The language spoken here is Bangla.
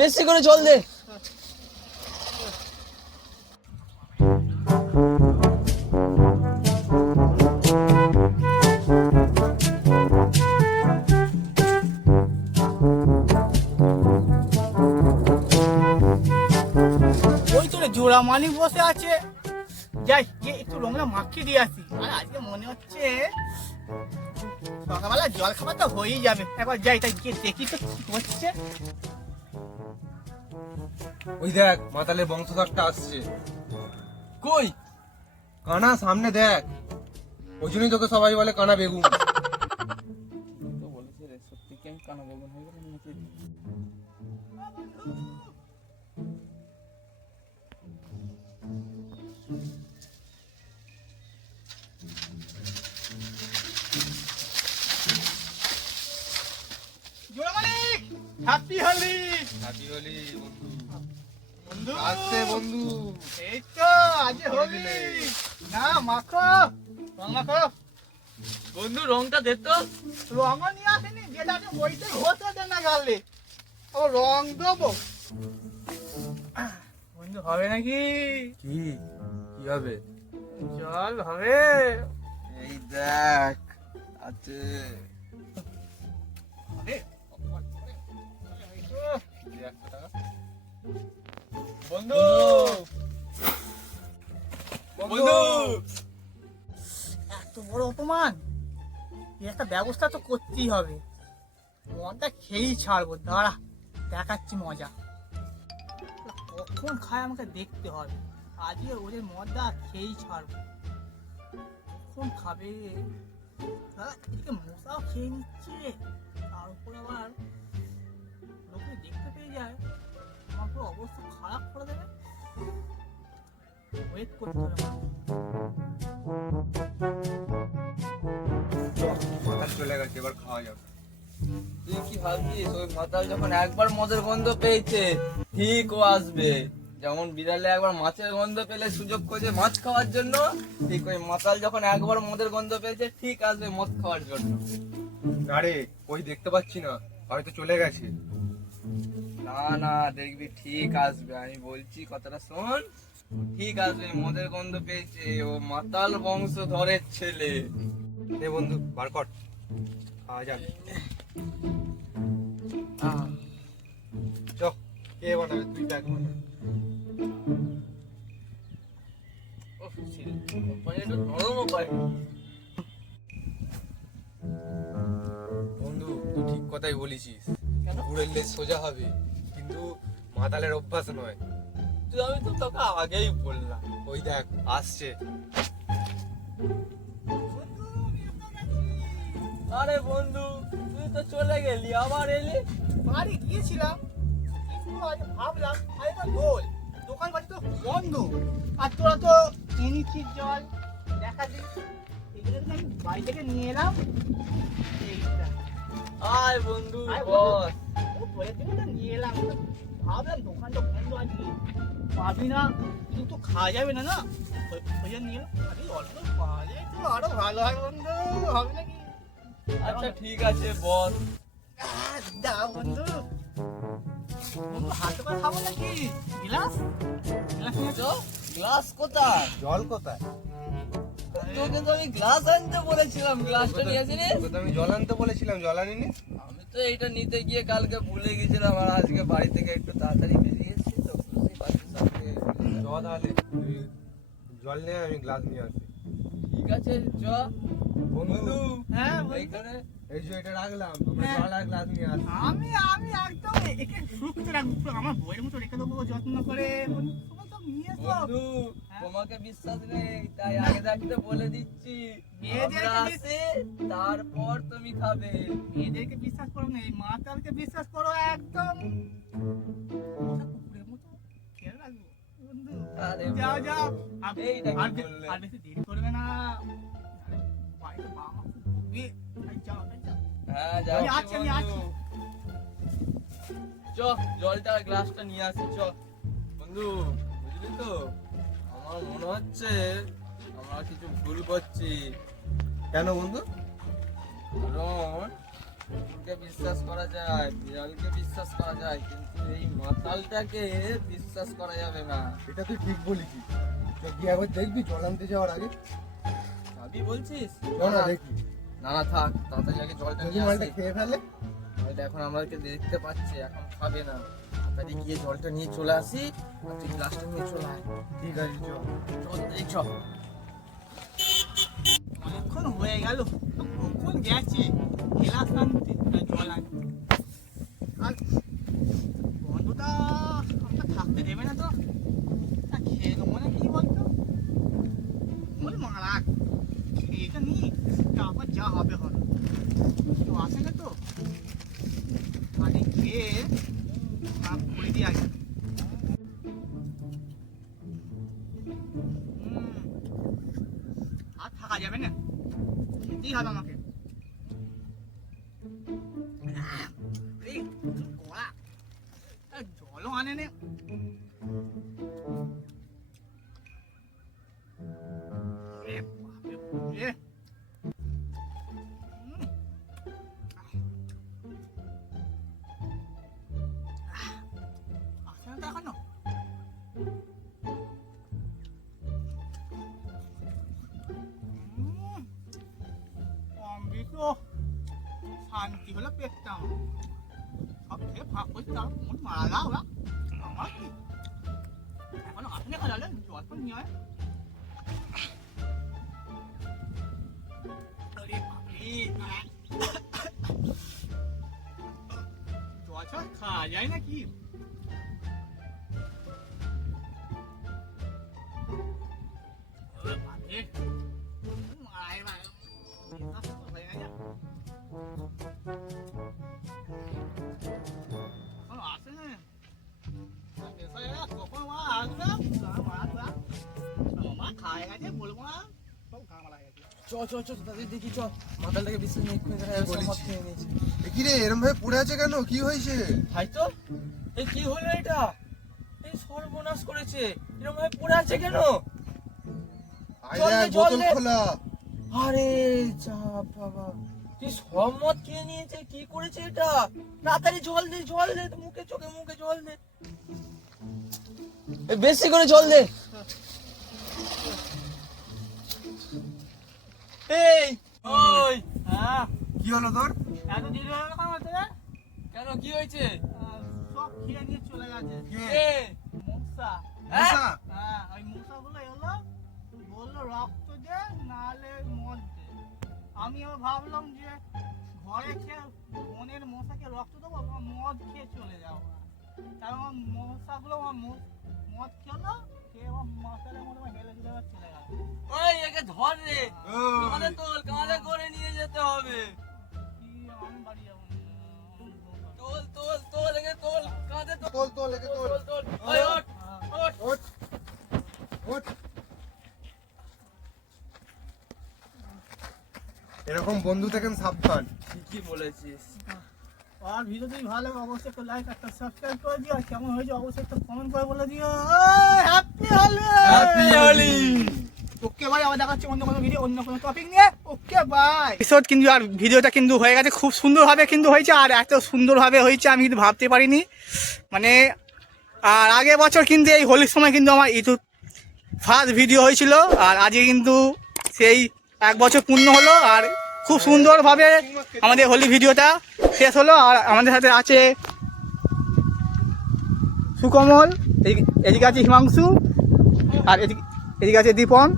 বেশি করে জল দে। জোড়া মানিক বসে আছে। যাই একটু রঙটা মাখিয়ে দিয়ে আসি। আর আজকে মনে হচ্ছে সকালবেলা জল খাবার তো হয়েই যাবে। একবার যাই, তাই গিয়ে দেখি তো কি হচ্ছে। ওই দেখ, মাতালের বংশধরটা আসছে। কই? কানা সামনে দেখ। ওই জন্যই তোকে সবাই বলে কানা বেগুন হ্যাপি হোলি হ্যাপি হোলি বন্ধু। বন্ধু! আসছে বন্ধু। এই তো আজ হোলি। না মাখো রং মাখো। বন্ধু রংটা দে তো। রঙ নিয়ে আসেনি যেটাকে বইতে হতে দেন না গালে। ও রং দেবো। বন্ধু হবে নাকি? কি? কি হবে? জল হবে। এই দেখ আছে। হবে? বন্ধু! বন্ধু! এত বড় অপমান! একটা ব্যবস্থা তো করতেই হবে। মদটা খেয়েই ছাড়বো। দাঁড়া দেখাচ্ছি মজা। কখন খায় আমাকে দেখতে হবে। আজকে ওদের মদটা খেয়েই ছাড়বো। কখন খাবে? দাদা এদিকে মশাও খেয়ে নিচ্ছে। তার উপর আবার ওয়েট করতে হবে আমাকে। চলে গেছে এবার খাওয়া যাবে তুই কি ভাবছিস? ওই মাতাল যখন একবার মদের গন্ধ পেয়েছে ঠিক ও আসবে। যেমন বিড়ালে একবার মাছের গন্ধ পেলে সুযোগ খোঁজে মাছ খাওয়ার জন্য ঠিক ওই মাতাল যখন একবার মদের গন্ধ পেয়েছে ঠিক আসবে মদ খাওয়ার জন্য। আরে ওই দেখতে পাচ্ছি না হয়তো চলে গেছে। না না দেখবি ঠিক আসবে। আমি বলছি কথাটা শোন। ঠিক আসবে মদের গন্ধ পেয়েছে। ও মাতাল বংশ ধরের ছেলে। এ বন্ধু বার কর। খাওয়া যাক। চ কে বানাবে তুই দেখ। বন্ধু তুই ঠিক কথাই বলেছিস? ঘুরেলে সোজা হবে কিন্তু মাতালের অভ্যাস নয়। তুই আমি তো তোকে আগেই বললাম। ওই দেখ আসছে। আরে বন্ধু তুই তো চলে গেলি আবার এলি? বাড়ি গিয়েছিলাম কিন্তু আজ ভাবলাম আরে তো দোল দোকান বাড়ি তো বন্ধ। আর তোরা তো এনেছিস জল দেখা দিস এগুলো তো আমি বাড়ি থেকে নিয়ে এলাম। আয় বন্ধু বস। ও বলে তো নিয়ে এলাম। ভাবলাম দোকানটা বন্ধ আজকে পাবি না কিন্তু তো খাওয়া যাবে না না ওই- ওই জন্য নিয়ে আরে অল্প পাওয়া যায় তো আরও ভালো হয় বন্ধু হবে নাকি আচ্ছা ঠিক আছে আহ, দাও বন্ধু বন্ধু হাতে করে খাব নাকি গিলাস গিলাস গ্লাস কোথায় জল কোথায় তোকে তো আমি গ্লাস আনতে বলেছিলাম গ্লাসটা নিয়ে আসিনি আমি জল আনতে বলেছিলাম জল আনিনি আমি তো এইটা নিতে গিয়ে কালকে ভুলে গেছিলাম আর আজকে বাড়ি থেকে একটু তাড়াতাড়ি বেরিয়ে এসেছি তো বুঝতেই চ তাহলে জল নিয়ে আমি গ্লাস নিয়ে আসি ঠিক আছে চ বন্ধু হ্যাঁ। এইখানে এই যে এটা রাখলাম হ্যাঁ। জল আর গ্লাস নিয়ে আসি আমি আমি একদম একে সুখতে রাখব আমার বইয়ের মতো রেখে দেবো যত্ন করে বন্ধু। তোমাকে বিশ্বাস নেই তাই আগে থাকতে বলে দিচ্ছি। তারপর তুমি খাবে। মেয়েদেরকে বিশ্বাস করো না এই মাতালকে বিশ্বাস করো একদম। কুকুরের মতো খেয়াল রাখব। বন্ধু যাও যাও। আর- এইটা কি আর বে- বললে? আর বেশি দেরি করবে না। আরে, বাড়িতে মা মা খুব যাও তাই যাও। হ্যাঁ আমি আছি, চ জলটা গ্লাসটা নিয়ে আসি চ। বন্ধু বুঝলি তো? আমার মনে হচ্ছে আমরা কিছু ভুল করছি। কেন বন্ধু? কারণ কুকুরকে বিশ্বাস করা যায় বিড়ালকে বিশ্বাস করা যায় কিন্তু এই মাতালটাকে বিশ্বাস করা যাবে না। এটা তুই ঠিক বলেছিস। তো গিয়ে একবার দেখবি জল আনতে যাওয়ার আগে। ভাবি বলছিস? না দেখি না না। থাক তাড়াতাড়ি আগে জলটা নিয়ে আসি। খেয়ে ফেলে। এটা এখন আমাদেরকে দেখতে পাচ্ছে এখন খাবে না। তাড়াতাড়ি গিয়ে জলটা নিয়ে চলে আসি। আর তুই গ্লাসটা নিয়ে চলে আয়। ঠিক আছে চল। চল, এই চল। অনেকক্ষণ হয়ে গেল। কখন গেছে? গেলাস আনতে জল আনতে। আর বন্ধুটা থাকতে দেবে না তো। তা খেয়ে নেব না কি বলতো? বল মারা খেয়ে তো নি। তারপর যা হবে হবে। কেউ আসে না তো। আগে খেয়ে আর থাকা যাবে না খেতেই হবে আমাকে আসে না তো এখনও উম, অমৃত শান্তি হলো পেটটা আমার। সব খেয়ে ফাঁক করছে তার মন মারা গা ওরা আমার কি এখন আসলে খালালে জল তো নিয়ে আয় আরে বাপরে জল ছাড়া খাওয়া যায় নাকি ওরে বাপরে মারাই মারা হয়ে গেছে এখন এরম ভাবে পড়ে আছে কেন? কি হয়েছে? তাই তো এই কি হলো এটা? এই সর্বনাশ করেছে। এরকম ভাবে পড়ে আছে কেন? বোতল খোলা। আরে যা বাবা। তুই সব মদ খেয়ে নিয়েছে? কি করেছে এটা? তাড়াতাড়ি জল দে জল দে মুখে চোখে মুখে জল দে। বেশি করে জল দে। এই ওই হ্যাঁ? কি হলো তোর? এত দেরি গেল কেন বলতে কেন কি হয়েছে? সব খেয়ে নিয়ে চলে গেছে। কে? এ মশা হ্যাঁ? হ্যাঁ ওই মশাগুলো এলো বলল রক্ত দে নাহলে মদ দে আমি আবার ভাবলাম যে ঘরে খেয়ে বনের মশাকে রক্ত দেবো বা মদ খেয়ে চলে যাব। কারণ মশাগুলো আমার ম- মদ খেলো খেয়ে আমার হেলে চলে গেল। ওই একে ধর রে। কাঁধে তোল কাঁধে করে নিয়ে যেতে হবে। কি আমি বাড়ি যাব। তোল তোল তোল একে তোল কাঁধে তোল। তোল তোল একে তোল তোল। এরকম বন্ধু থেকে সাবধান। ঠিকই বলেছিস। আর ভিডিও যদি ভালো লাগে অবশ্যই একটা লাইক একটা সাবস্ক্রাইব করে দিও। আর কেমন হয়েছে অবশ্যই একটা কমেন্ট করে বলে দিও। Happy Holi happy Holi okay ভাই আবার দেখাচ্ছি অন্য কোনো ভিডিও অন্য কোনো টপিক নিয়ে। ওকে বাই এপিসোড কিন্তু আর ভিডিওটা কিন্তু হয়ে গেছে খুব সুন্দরভাবে কিন্তু হয়েছে আর এত সুন্দরভাবে হয়েছে আমি কিন্তু ভাবতে পারিনি। মানে আর আগের বছর কিন্তু এই হোলির সময় কিন্তু আমার ইউটিউব ফার্স্ট ভিডিও হয়েছিল আর আজকে কিন্তু সেই এক বছর পূর্ণ হলো আর খুব সুন্দরভাবে আমাদের হোলি ভিডিওটা শেষ হলো, আর আমাদের সাথে আছে সুকমল এদিকে- আছে হিমাংশু, আর এদিকে এদিকে আছে দীপন।